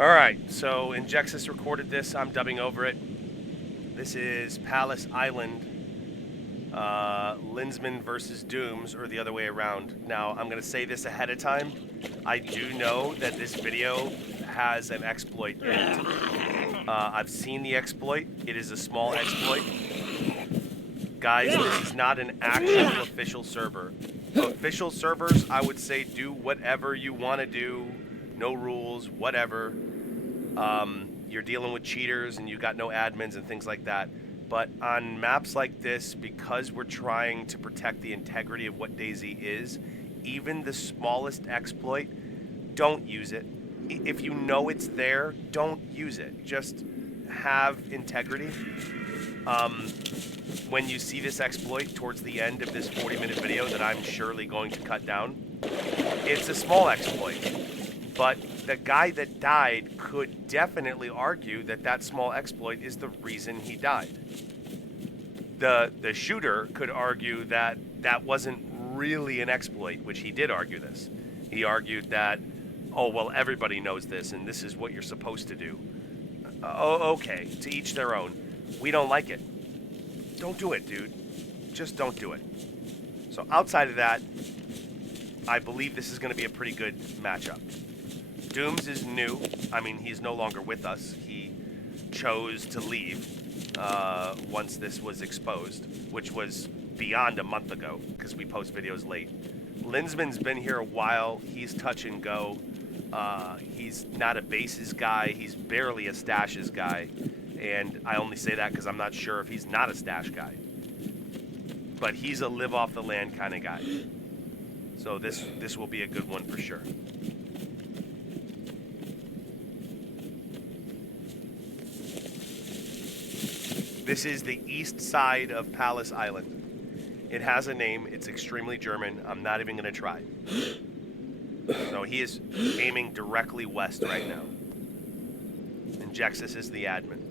Alright, so Injexus recorded this. I'm dubbing over it. This is Palace Island, Lindzman versus Doomz, or the other way around. Now, I'm going to say this ahead of time. I do know that this video has an exploit in it. I've seen the exploit. It is a small exploit. Guys, this is not an actual official server. Official servers, I would say, do whatever you want to do. No rules, whatever. You're dealing with cheaters and you got no admins and things like that. But on maps like this, because we're trying to protect the integrity of what DayZ is, even the smallest exploit, don't use it. If you know it's there, don't use it. Just have integrity. When you see this exploit towards the end of this 40-minute video that I'm surely going to cut down, it's a small exploit. But the guy that died could definitely argue that that small exploit is the reason he died. The shooter could argue that that wasn't really an exploit, which he did argue this. He argued that, oh, well, everybody knows this, and this is what you're supposed to do. Okay, to each their own. We don't like it. Don't do it, dude. Just don't do it. So outside of that, I believe this is going to be a pretty good matchup. Doomz is new. I mean, he's no longer with us. He chose to leave once this was exposed, which was beyond a month ago because we post videos late. Lindzman's been here a while. He's touch and go. He's not a bases guy. He's barely a stashes guy. And I only say that because I'm not sure if he's not a stash guy. But he's a live off the land kind of guy. So this will be a good one for sure. This is the east side of Palace Island. It has a name. It's extremely German. I'm not even going to try. So he is aiming directly west right now. And Jexus is the admin.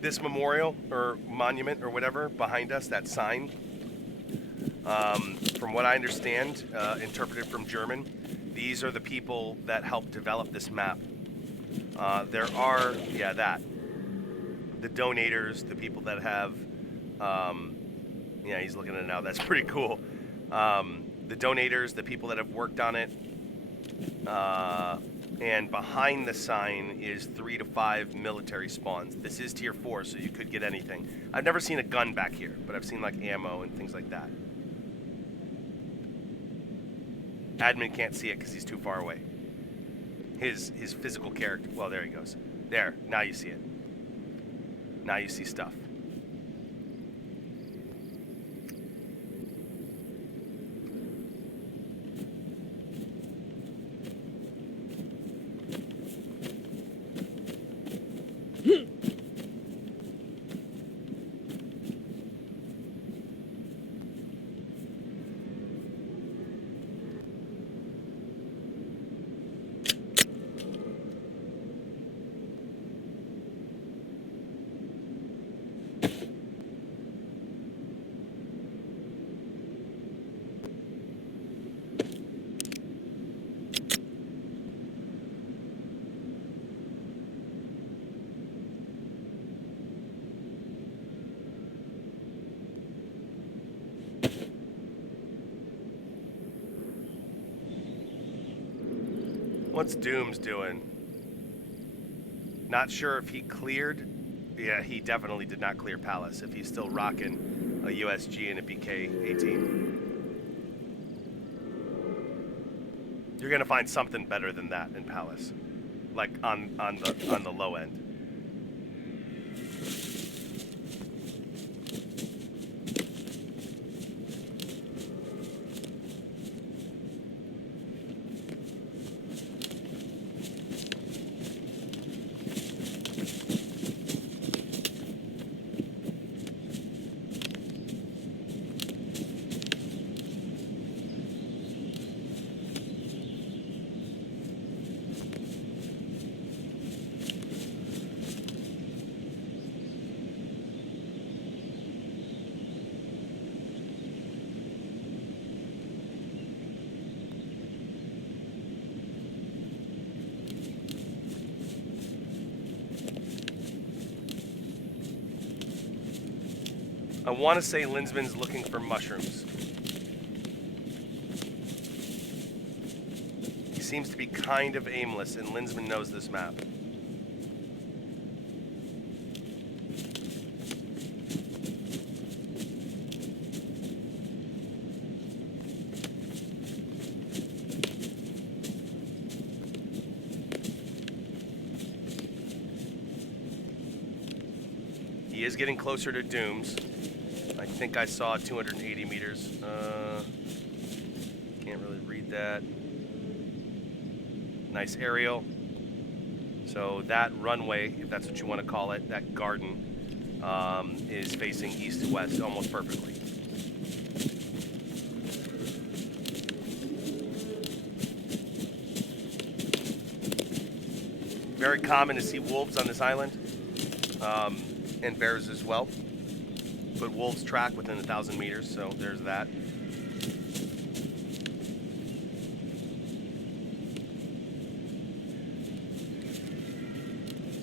This memorial or monument or whatever behind us, that sign, from what I understand, interpreted from German, these are the people that helped develop this map. There are, the donators, the people that have, he's looking at it now, that's pretty cool. The donators, the people that have worked on it, and behind the sign is 3 to 5 military spawns. This is tier 4, so you could get anything. I've never seen a gun back here, but I've seen like ammo and things like that. Admin can't see it because he's too far away. His physical character, well, there he goes. There, now you see it. Now you see stuff. What's Doomz doing? Not sure if he cleared. Yeah, he definitely did not clear Palace if he's still rocking a USG and a BK-18. You're gonna find something better than that in Palace, like on the low end. I want to say Lindzman's looking for mushrooms. He seems to be kind of aimless, and Lindzman knows this map. He is getting closer to Doomz. I think I saw 280 meters. Can't really read that. Nice aerial. So that runway, if that's what you want to call it, that garden, is facing east to west almost perfectly. Very common to see wolves on this island. And bears as well. But wolves track within 1,000 meters, so there's that.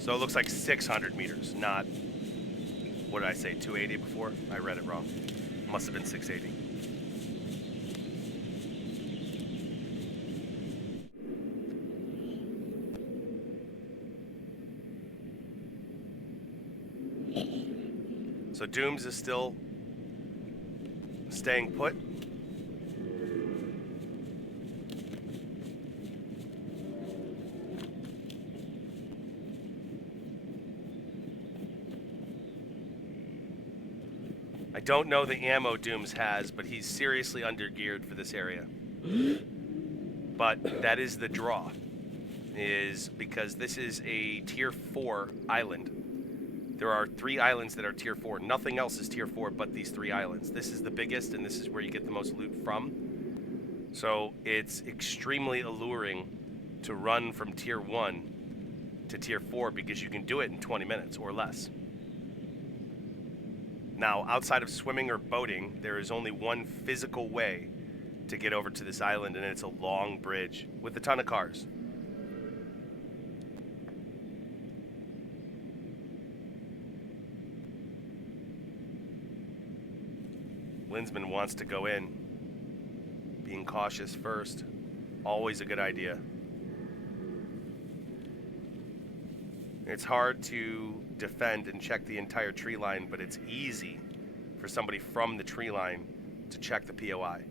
So it looks like 600 meters, not, what did I say, 280 before? I read it wrong. Must have been 680. So Doomz is still staying put. I don't know the ammo Doomz has, but he's seriously undergeared for this area. But that is the draw, is because this is a tier 4 island. There are 3 islands that are tier 4. Nothing else is tier 4 but these 3 islands. This is the biggest, and this is where you get the most loot from. So it's extremely alluring to run from tier 1 to tier 4 because you can do it in 20 minutes or less. Now, outside of swimming or boating, there is only one physical way to get over to this island, and it's a long bridge with a ton of cars. Lindzman wants to go in. Being cautious first. Always a good idea. It's hard to defend and check the entire tree line, but it's easy for somebody from the tree line to check the POI.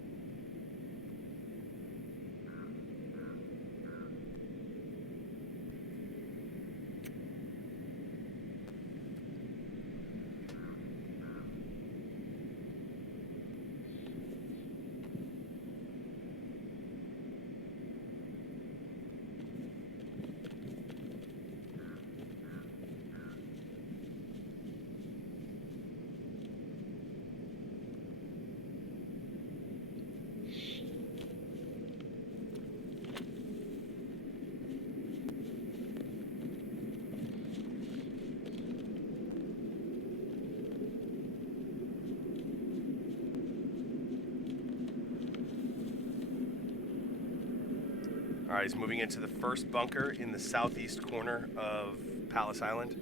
All right, he's moving into the first bunker in the southeast corner of Palace Island.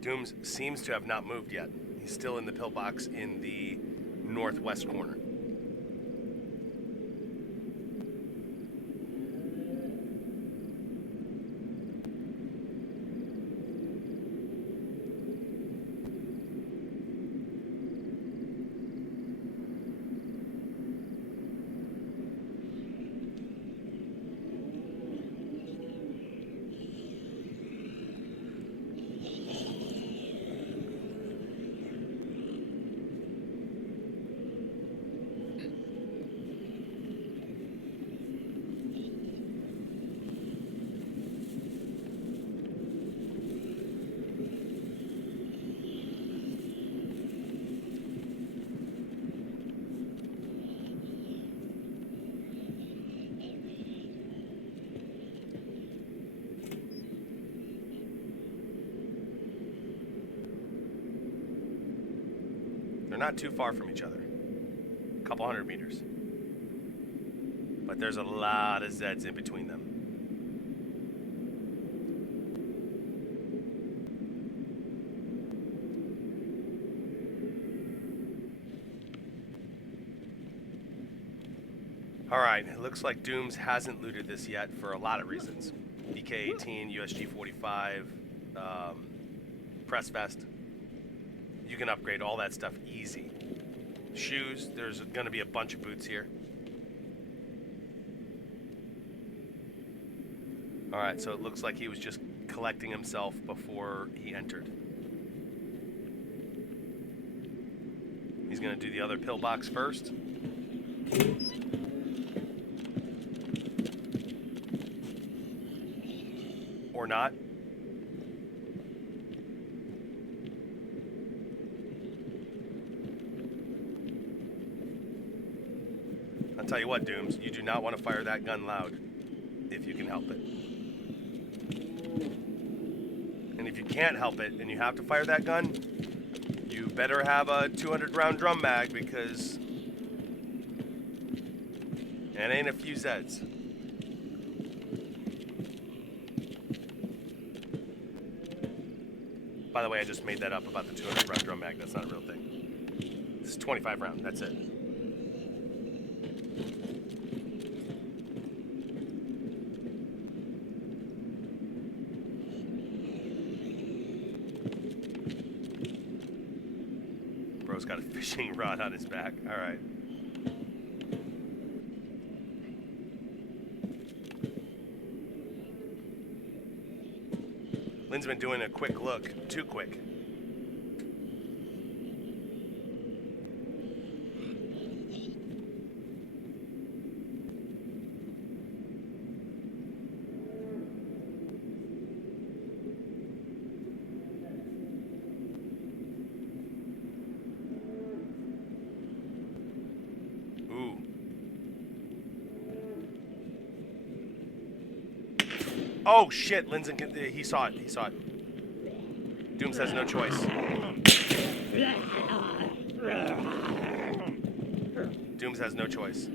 Doomz seems to have not moved yet. He's still in the pillbox in the northwest corner. They're not too far from each other. A couple hundred meters. But there's a lot of Zeds in between them. Alright, it looks like Doomz hasn't looted this yet for a lot of reasons. DK-18, USG-45, press vest. You can upgrade all that stuff easy. Shoes, there's going to be a bunch of boots here. Alright, so it looks like he was just collecting himself before he entered. He's going to do the other pillbox first. Or not. I'll tell you what, Doomz, you do not want to fire that gun loud if you can help it. And if you can't help it and you have to fire that gun, you better have a 200 round drum mag, because it ain't a few Zeds. By the way, I just made that up about the 200 round drum mag. That's not a real thing. This is 25 round. That's it. Bro's got a fishing rod on his back. All right. Lindzman doing a quick look. Too quick. Ooh. Oh shit, Lindzman, he saw it, he saw it. Doomz has no choice. Doomz has no choice.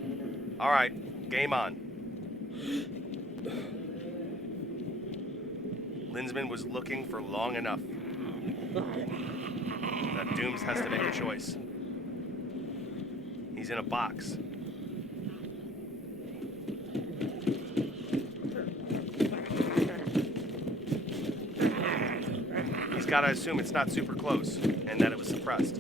Alright, game on. Lindzman was looking for long enough that Doomz has to make a choice. He's in a box. Gotta assume it's not super close and that it was suppressed.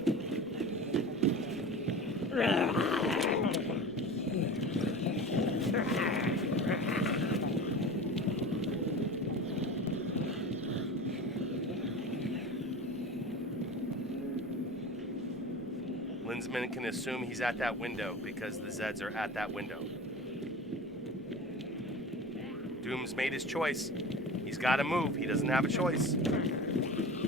Lindzman can assume he's at that window because the Zeds are at that window. Doomz made his choice. He's got to move. He doesn't have a choice.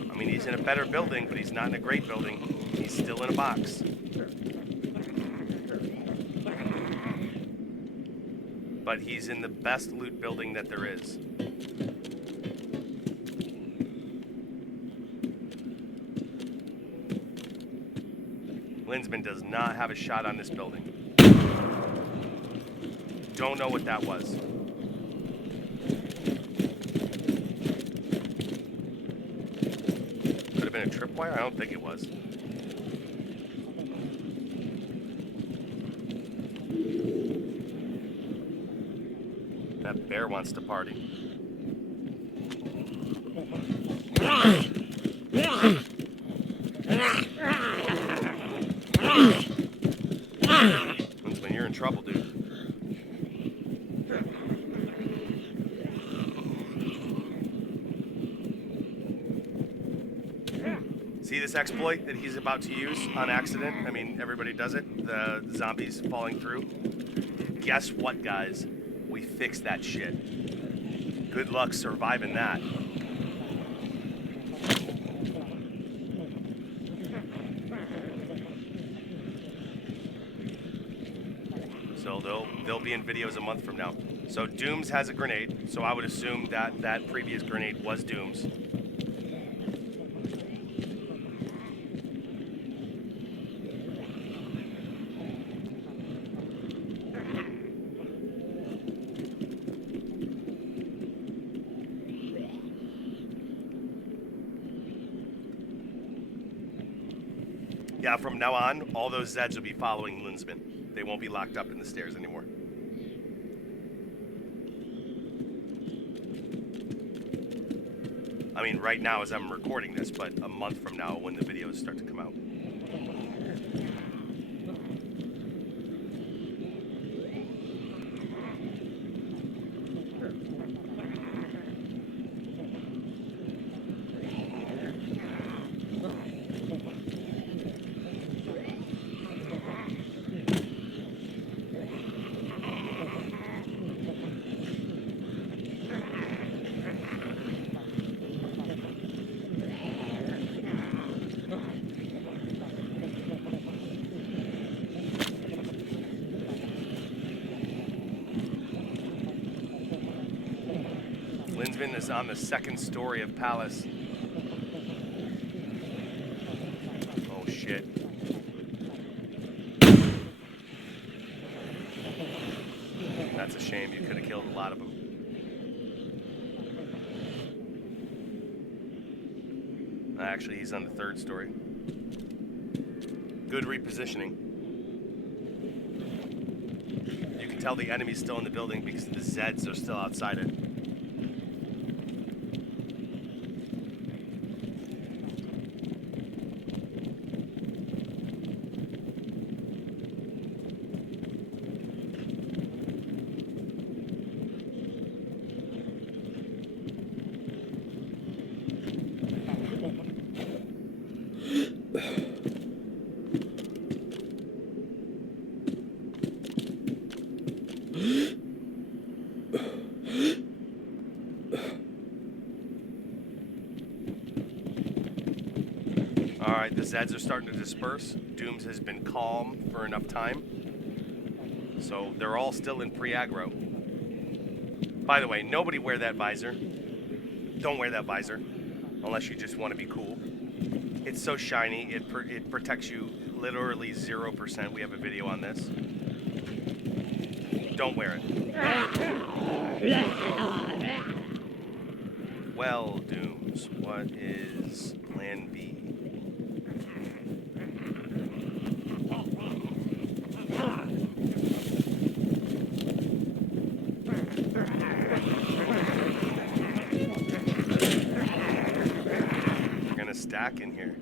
I mean, he's in a better building, but he's not in a great building. He's still in a box. But he's in the best loot building that there is. Lindzman does not have a shot on this building. Don't know what that was. Been a tripwire? I don't think it was. That bear wants to party. Lindzman, you're in trouble, dude. See this exploit that he's about to use on accident? I mean, everybody does it. The zombies falling through. Guess what, guys? We fixed that shit. Good luck surviving that. So they'll be in videos a month from now. So Doomz has a grenade, so I would assume that that previous grenade was Doomz. Yeah, from now on, all those Zeds will be following Lindzman. They won't be locked up in the stairs anymore. I mean, right now as I'm recording this, but a month from now when the videos start to come out. Lindzman is on the second story of Palace. Oh shit. That's a shame. You could have killed a lot of them. Actually, he's on the third story. Good repositioning. You can tell the enemy's still in the building because the Zeds are still outside it. Alright, the Zeds are starting to disperse. Doomz has been calm for enough time. So they're all still in pre-aggro. By the way, nobody wear that visor. Don't wear that visor. Unless you just want to be cool. It's so shiny, it protects you literally 0%. We have a video on this. Don't wear it. Well, Doomz, what is plan B? We're gonna stack in here.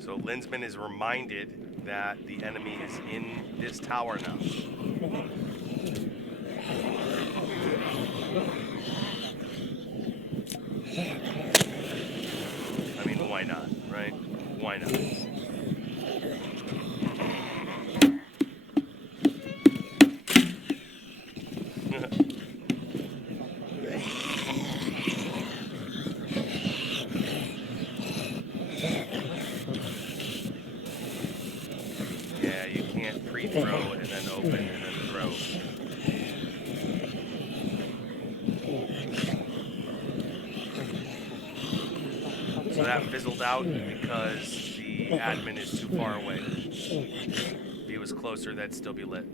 So Lindzman is reminded that the enemy is in this tower now. I mean, why not, right? Why not? Yeah, you can't pre-throw and then open and then throw. So that fizzled out because the admin is too far away. If he was closer, that'd still be lit.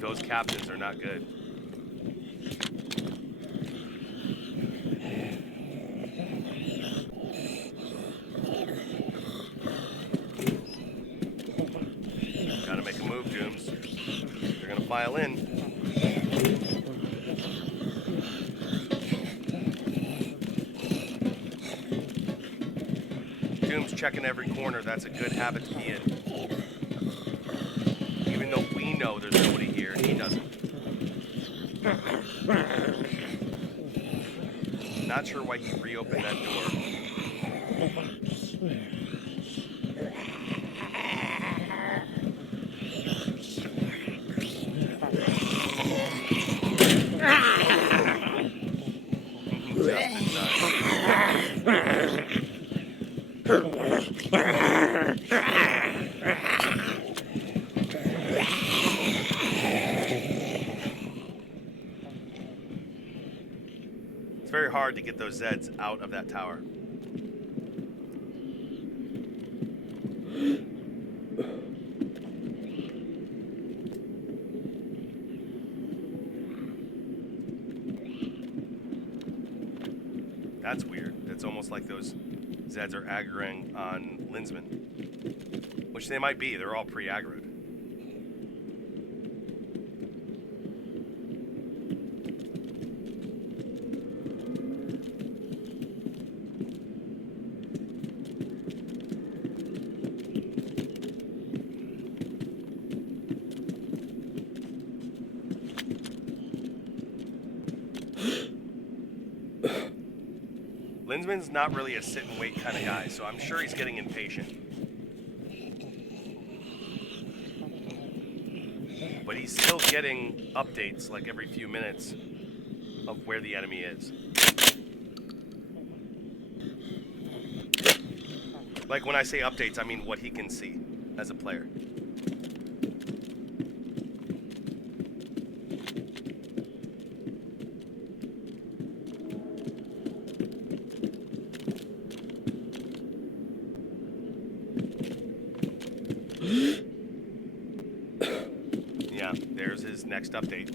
Those captains are not good. Gotta make a move, Doomz. They're gonna file in. Doomz checking every corner. That's a good habit to be in. Even though we know there's nobody here, he doesn't. Not sure why he reopened that door. Just in time. It's very hard to get those Zeds out of that tower. That's weird. It's almost like those Zeds are aggroing on Lindzman. Which they might be. They're all pre-aggroed. Lindzman's not really a sit and wait kind of guy, so I'm sure he's getting impatient. But he's still getting updates like every few minutes of where the enemy is. Like when I say updates, I mean what he can see as a player. Yeah, there's his next update.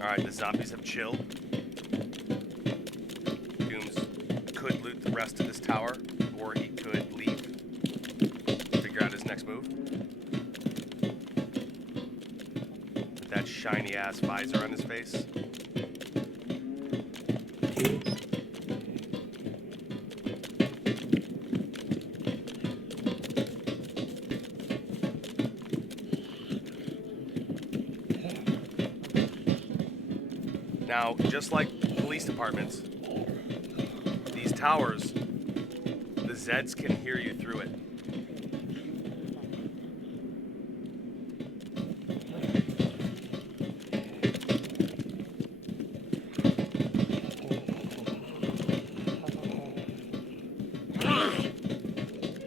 Alright, the zombies have chilled. Doomz could loot the rest of this tower, or he could leave. Figure out his next move. With that shiny ass visor on his face. Now, just like police departments, these towers, the Zeds can hear you through it.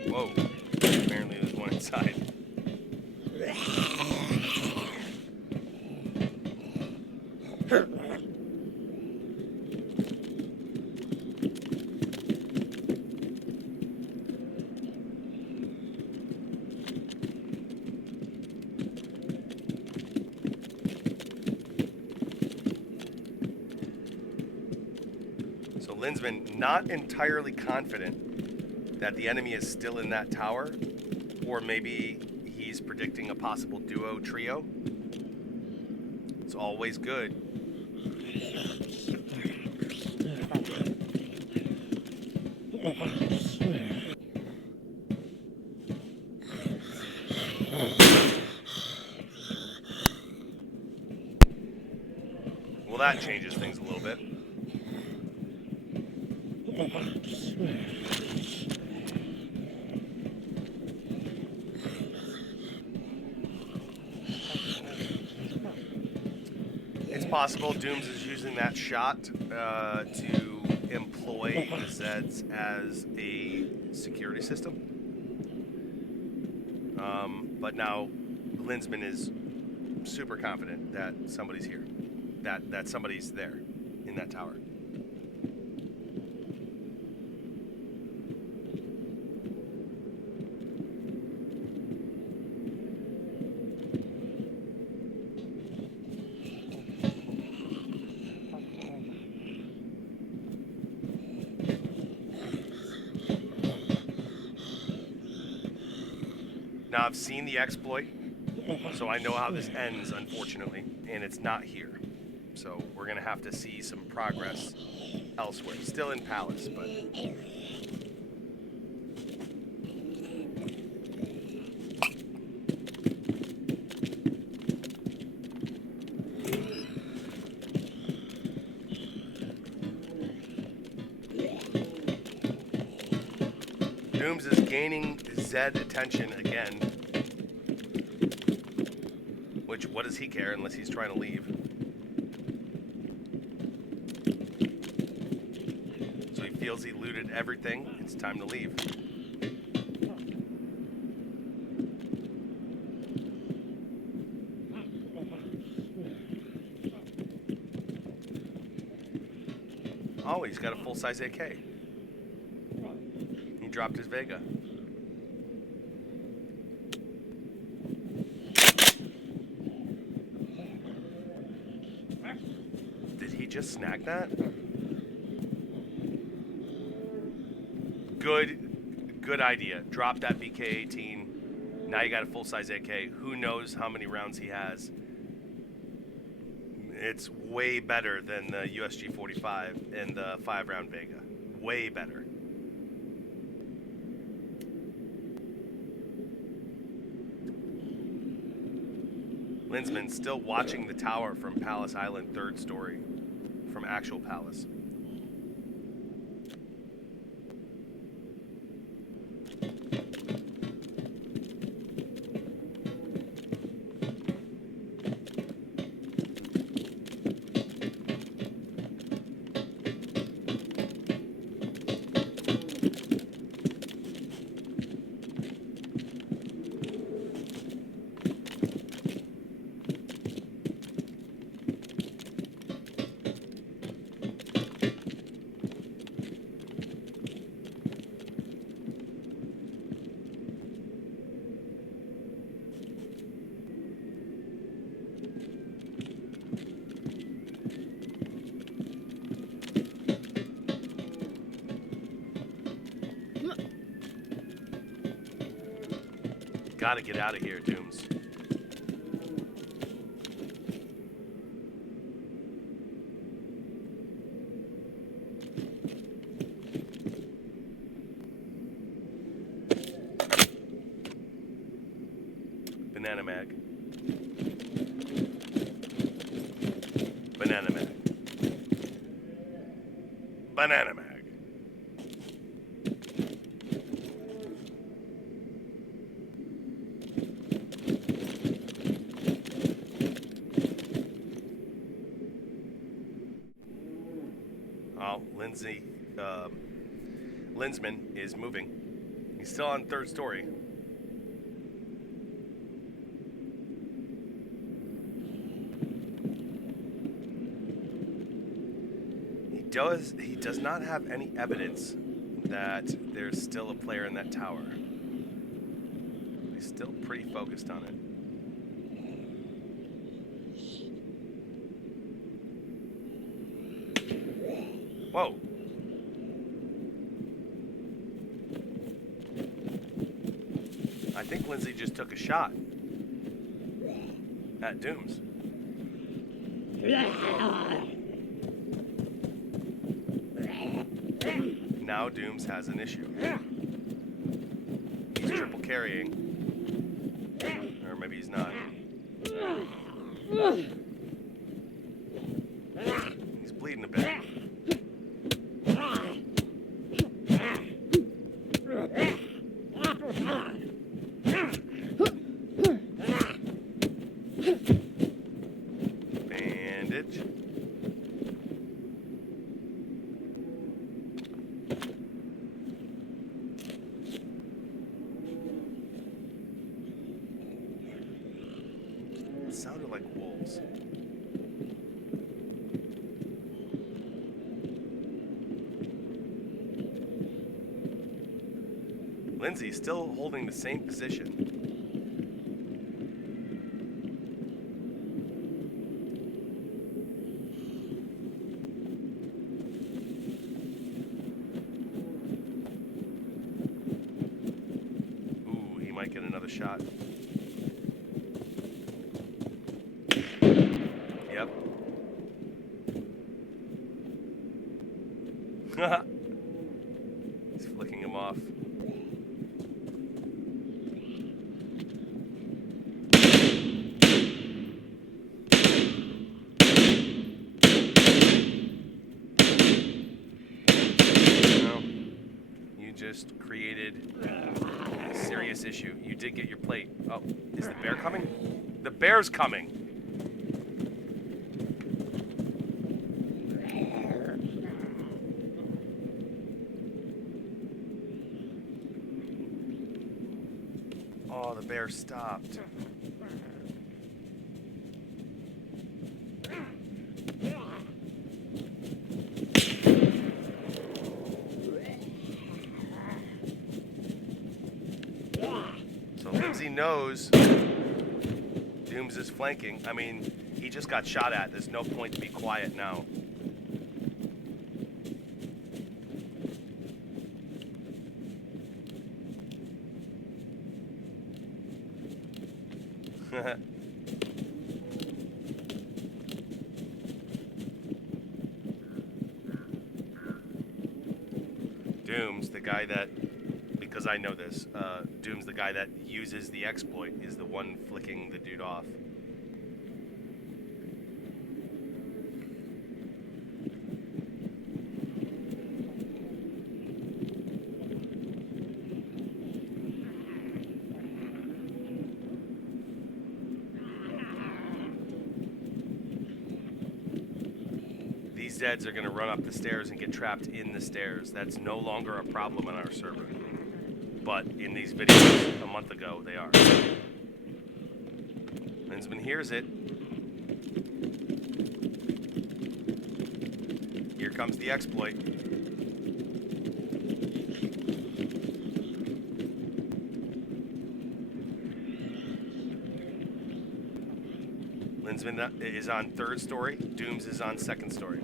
Whoa, apparently there's one inside. So Lindzman, not entirely confident that the enemy is still in that tower, or maybe he's predicting a possible duo trio. It's always good. Well, that changes things a little bit. It's possible Doomz is using that shot to employ the Zeds as a security system. But now Lindzman is super confident that somebody's here, that somebody's there in that tower. Now, I've seen the exploit, so I know how this ends, unfortunately, and it's not here. So we're going to have to see some progress elsewhere. Still in Palace, but... Doomz is gaining Zed attention again. Which, what does he care unless he's trying to leave? So he feels he looted everything. It's time to leave. Oh, he's got a full-size AK. He dropped his Vega. Did he just snag that? Good idea. Drop that BK-18. Now you got a full-size AK. Who knows how many rounds he has? It's way better than the USG-45 and the 5-round Vega. Way better. Lindzman still watching the tower from Palace Island, 3rd story, from actual Palace. Gotta get out of here, Doomz. Banana mag. Banana mag. Banana mag. Lindzman is moving. He's still on 3rd story. He does not have any evidence that there's still a player in that tower. He's still pretty focused on it. Whoa. I think Lindsay just took a shot at Doomz. Now Doomz has an issue. He's triple carrying. Or maybe he's not. He's bleeding a bit. Bandage. It sounded like wolves. Lindsay's still holding the same position. Ooh, he might get another shot. Yep. He's flicking him off. just created a serious issue. You did get your plate. Oh, is the bear coming? The bear's coming! Oh, the bear stopped. So Lindsay knows Doomz is flanking. I mean, he just got shot at. There's no point to be quiet now. Doomz, the guy that, because I know this, Doomz, the guy that uses the exploit, is the one flicking the dude off. These Zeds are going to run up the stairs and get trapped in the stairs. That's no longer a problem on our server. But in these videos a month ago, they are. Lindzman hears it. Here comes the exploit. Lindzman is on 3rd story. Doomz is on 2nd story.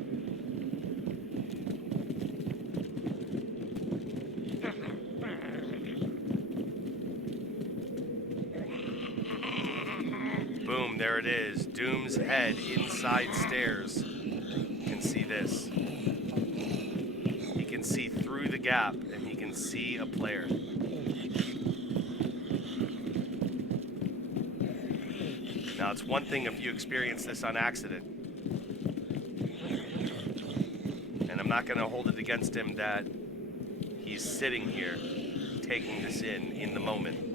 Boom, there it is. Doom's head inside stairs. You can see this. He can see through the gap, and he can see a player. Now, it's one thing if you experience this on accident. And I'm not going to hold it against him that he's sitting here, taking this in the moment.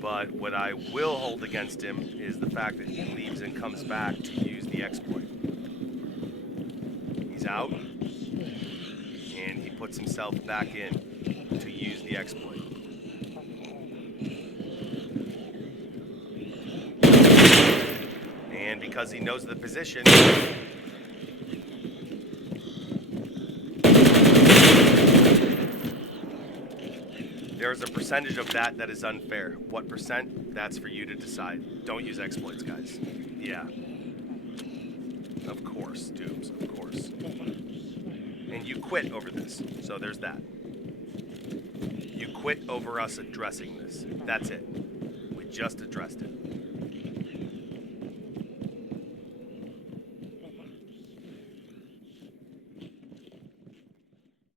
But what I will hold against him is the fact that he leaves and comes back to use the exploit. He's out, and he puts himself back in to use the exploit. And because he knows the position, there's a percentage of that that is unfair. What percent? That's for you to decide. Don't use exploits, guys. Yeah. Of course, Doomz, of course. And you quit over this, so there's that. You quit over us addressing this. That's it. We just addressed it.